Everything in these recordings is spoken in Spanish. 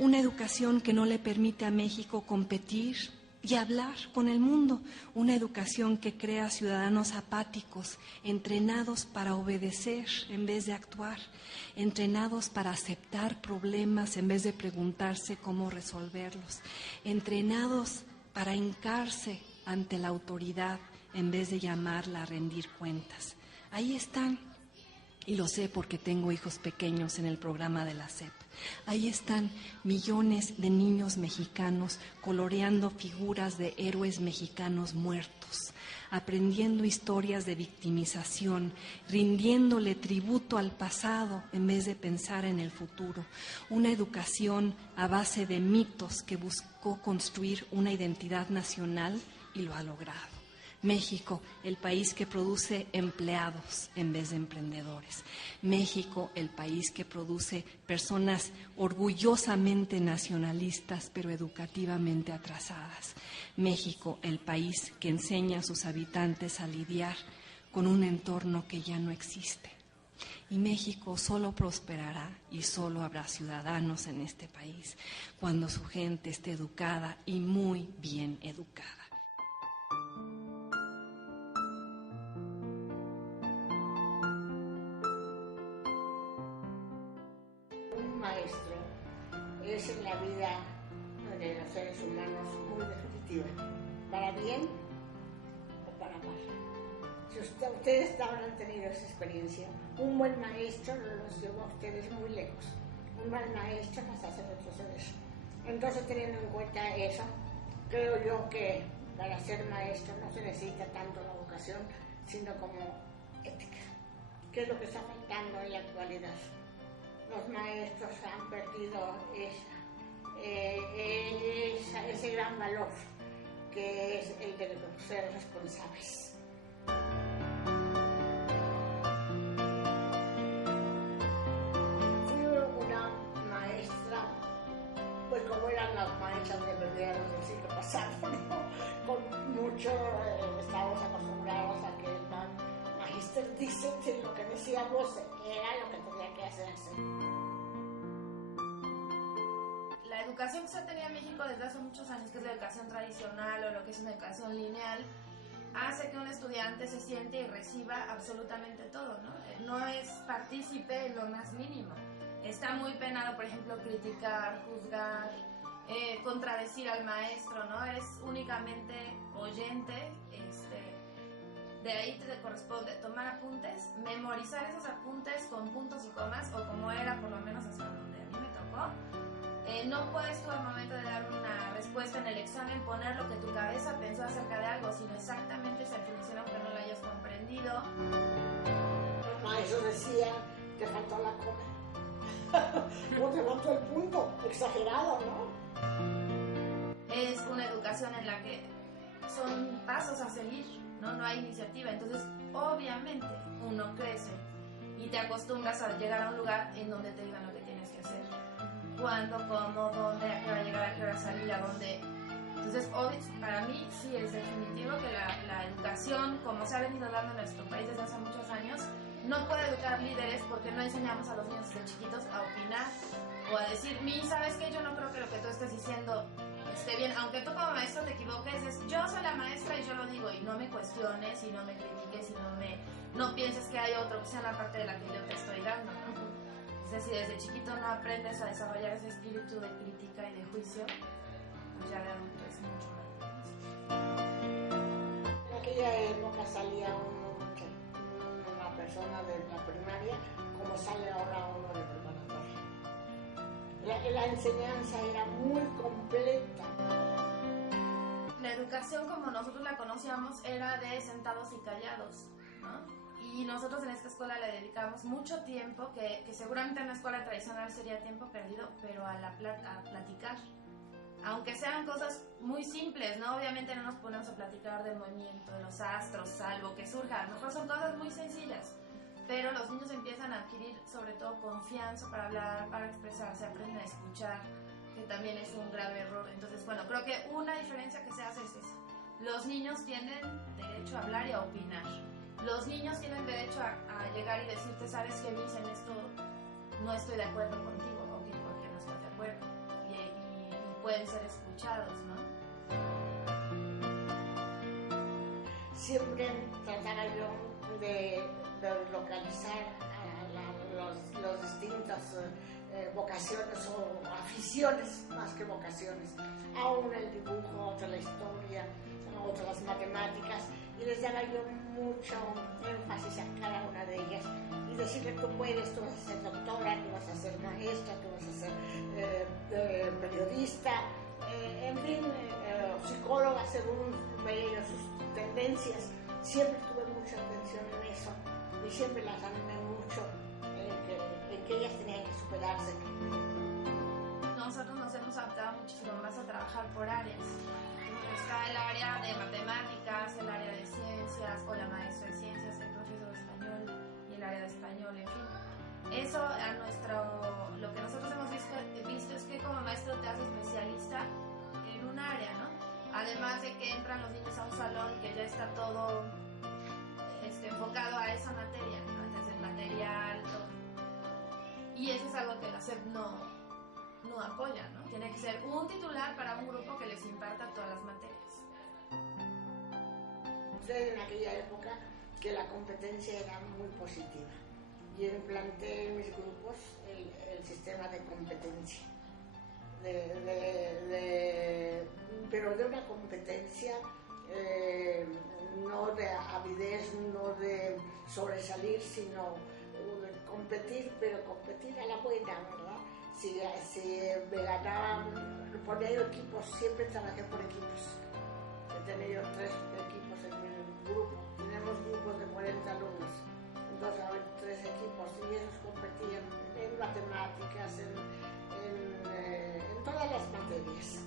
una educación que no le permite a México competir y hablar con el mundo, una educación que crea ciudadanos apáticos, entrenados para obedecer en vez de actuar, entrenados para aceptar problemas en vez de preguntarse cómo resolverlos, entrenados para hincarse ante la autoridad en vez de llamarla a rendir cuentas. Ahí están, y lo sé porque tengo hijos pequeños en el programa de la SEP. Ahí están millones de niños mexicanos coloreando figuras de héroes mexicanos muertos, aprendiendo historias de victimización, rindiéndole tributo al pasado en vez de pensar en el futuro. Una educación a base de mitos que buscó construir una identidad nacional y lo ha logrado. México, el país que produce empleados en vez de emprendedores. México, el país que produce personas orgullosamente nacionalistas, pero educativamente atrasadas. México, el país que enseña a sus habitantes a lidiar con un entorno que ya no existe. Y México solo prosperará y solo habrá ciudadanos en este país cuando su gente esté educada y muy bien educada. Maestro es en la vida de los seres humanos muy definitiva, para bien o para mal. Si ustedes habrán tenido esa experiencia, un buen maestro los lleva a ustedes muy lejos, un mal maestro los hace retroceder. Entonces, teniendo en cuenta eso, creo yo que para ser maestro no se necesita tanto la vocación, sino como ética, que es lo que está faltando en la actualidad. Los maestros han perdido ese gran valor que es el de ser responsables. Fui una maestra, pues como eran las maestras de mediados del siglo pasado, ¿no? Con mucho, estábamos acostumbrados a que el magister dice que lo que decíamos era lo que tenía que hacerse. La educación que se tenía en México desde hace muchos años, que es la educación tradicional o lo que es una educación lineal, hace que un estudiante se siente y reciba absolutamente todo, ¿no? No es partícipe en lo más mínimo. Está muy penado, por ejemplo, criticar, juzgar, contradecir al maestro, ¿no? Eres únicamente oyente, de ahí te corresponde tomar apuntes, memorizar esos apuntes con puntos y comas, o como era por lo menos hasta donde a mí me tocó. No puedes tú al momento de dar una respuesta en el examen poner lo que tu cabeza pensó acerca de algo, sino exactamente esa definición aunque no la hayas comprendido. Los maestros decían, te faltó la coma, o te faltó el punto, exagerado, ¿no? Es una educación en la que son pasos a seguir, no hay iniciativa, entonces obviamente uno crece y te acostumbras a llegar a un lugar en donde te digan lo que tienes que hacer, cuándo, cómo, dónde, a qué hora llegar, a qué hora salir, a dónde. Entonces para mí sí es definitivo que la educación, como se ha venido dando en nuestro país desde hace muchos años, no puede educar líderes porque no enseñamos a los niños desde chiquitos a opinar o a decir, ¿sabes qué? Yo no creo que lo que tú estés diciendo esté bien, aunque tú como maestro te equivoques, yo soy la maestra y yo lo digo, y no me cuestiones y no me critiques y no pienses que hay otra opción aparte de la que yo te estoy dando, ¿no? Es decir, desde chiquito no aprendes a desarrollar ese espíritu de crítica y de juicio, pues ya de adulto es mucho más. En aquella época salía una persona de la primaria como sale ahora uno de preparatoria. La enseñanza era muy completa. La educación como nosotros la conocíamos era de sentados y callados, ¿no? Y nosotros en esta escuela le dedicamos mucho tiempo, que seguramente en una escuela tradicional sería tiempo perdido, pero a platicar. Aunque sean cosas muy simples, ¿no? Obviamente no nos ponemos a platicar del movimiento, de los astros, salvo que surja. A lo mejor son cosas muy sencillas, pero los niños empiezan a adquirir sobre todo confianza para hablar, para expresarse, aprenden a escuchar, que también es un grave error. Entonces, bueno, creo que una diferencia que se hace es esa. Los niños tienen derecho a hablar y a opinar. Los niños tienen derecho a llegar y decirte, ¿sabes qué, Miss? En esto no estoy de acuerdo contigo, ok, ¿por qué no estás de acuerdo? Y pueden ser escuchados, ¿no? Siempre trataba yo de localizar a los distintas vocaciones o aficiones, más que vocaciones. A uno el dibujo, otro la historia, otro las matemáticas, y les daba yo mucho énfasis a cada una de ellas y decirle: tú puedes, tú vas a ser doctora, tú vas a ser maestra, tú vas a ser periodista, en fin, psicóloga, según veía sus tendencias. Siempre tuve mucha atención en eso y siempre las animé mucho en que ellas tenían que superarse. Nosotros nos hemos adaptado muchísimo más a trabajar por áreas. Está el área de matemáticas, el área de ciencias, o la maestra de ciencias, el profesor de español y el área de español, en fin. Eso lo que nosotros hemos visto es que como maestro te haces especialista en un área, ¿no? Además de que entran los niños a un salón que ya está todo enfocado a esa materia, ¿no? Desde el material, todo. Y eso es algo que la SEP no apoya, ¿no? Tiene que ser un titular para un grupo que les imparta todas las materias. En aquella época que la competencia era muy positiva. Yo implanté en mis grupos el sistema de competencia, pero de una competencia no de avidez, no de sobresalir, sino de competir, pero competir a la buena, ¿verdad? Si me ganaban, ponía yo equipos, siempre trabajé por equipos. He tenido 3 equipos en mi grupo. Tenemos grupos de 40 alumnos. Entonces hay 3 equipos y esos competían en matemáticas, en todas las materias.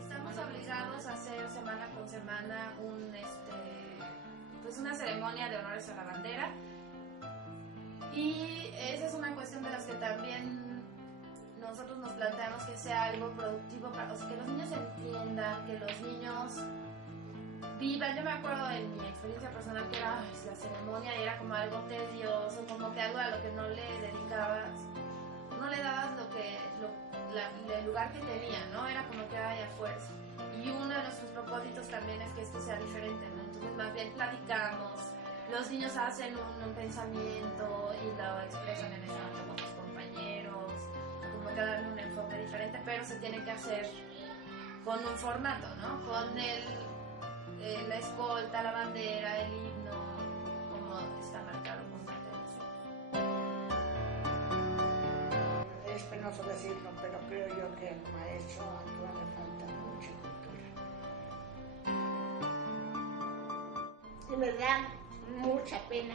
Estamos obligados a hacer semana con semana una ceremonia de honores a la bandera. Y esa es una cuestión de las que también nosotros nos planteamos que sea algo productivo para que los niños entiendan, que los niños vivan. Yo me acuerdo en mi experiencia personal que era la ceremonia y era como algo tedioso, como que algo a lo que no le dedicabas, no le dabas el lugar que tenía, ¿no? Era como que hay a fuerza. Y uno de nuestros propósitos también es que esto sea diferente, ¿no? Entonces más bien platicamos. Los niños hacen un pensamiento y lo expresan en esa noche con sus compañeros, como que darle un enfoque diferente, pero se tiene que hacer con un formato, ¿no? Con la escolta, la bandera, el himno, como está marcado con parte de Es penoso decirlo, pero creo yo que al maestro actual le falta mucha cultura. Y me da mucha pena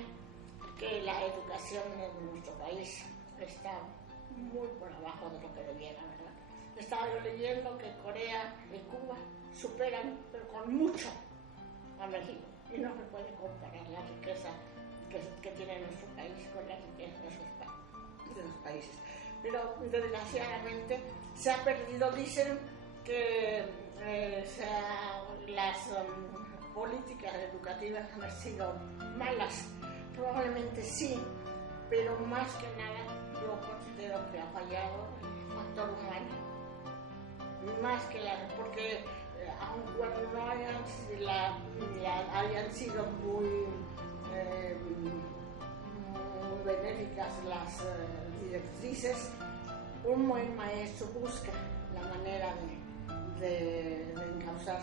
que la educación en nuestro país está muy por abajo de lo que debiera, ¿verdad? Estaba yo leyendo que Corea y Cuba superan, pero con mucho, a México, y no se puede comparar la riqueza que tiene nuestro país con la riqueza de los países. Pero desgraciadamente se ha perdido. Dicen que las políticas educativas han sido malas. Probablemente sí, pero más que nada yo considero que ha fallado el factor humano, más que porque aun cuando no hayan sido muy benéficas las directrices, un buen maestro busca la manera de encauzar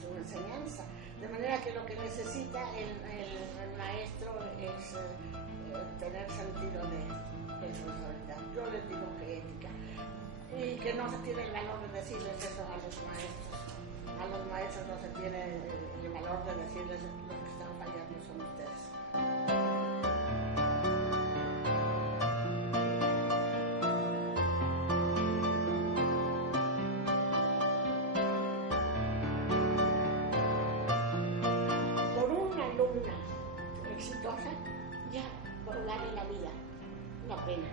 su enseñanza, de manera que lo que necesita el maestro es tener sentido de responsabilidad. Yo les digo que ética, y que no se tiene el valor de decirles eso a los maestros. A los maestros no se tiene el valor de decirles: los que están fallando son ustedes. Por una alumna exitosa, ya por darle la vida, una pena.